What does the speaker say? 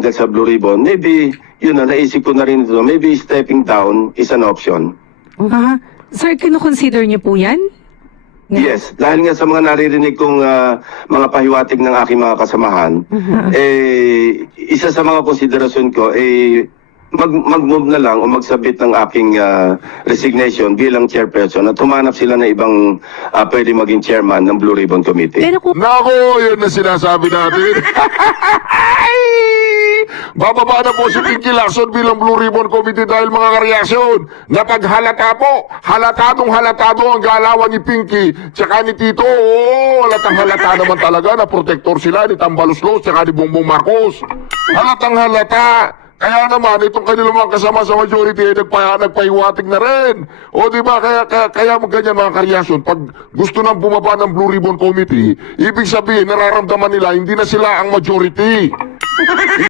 dahil sa Blue Ribbon, maybe, yun na, naisip ko na rin ito, maybe stepping down is an option. Sir, kino-consider niyo po yan? Yes, dahil nga sa mga naririnig kong mga pahiwatig ng aking mga kasamahan, isa sa mga konsiderasyon ko, mag-move na lang o magsabit ng aking resignation bilang chairperson at humanap sila na ibang pwede maging chairman ng Blue Ribbon Committee. Pero kung Nako, yun na sinasabi natin. Bababa na po si Pinky Lacson bilang Blue Ribbon Committee dahil mga kareaksyon, napaghalata po, halatado ang galawan ni Pinky tsaka ni Tito. Oo, halata naman talaga na protector sila ni Tambaluslos tsaka ni Bongbong Marcos. Halata. Kaya naman, itong kanilang mga kasama sa majority ay nagpahiwatig na rin. O diba, kaya ganyan mga kareaksyon, pag gusto nang bumaba ng Blue Ribbon Committee, ibig sabihin, nararamdaman nila, hindi na sila ang majority.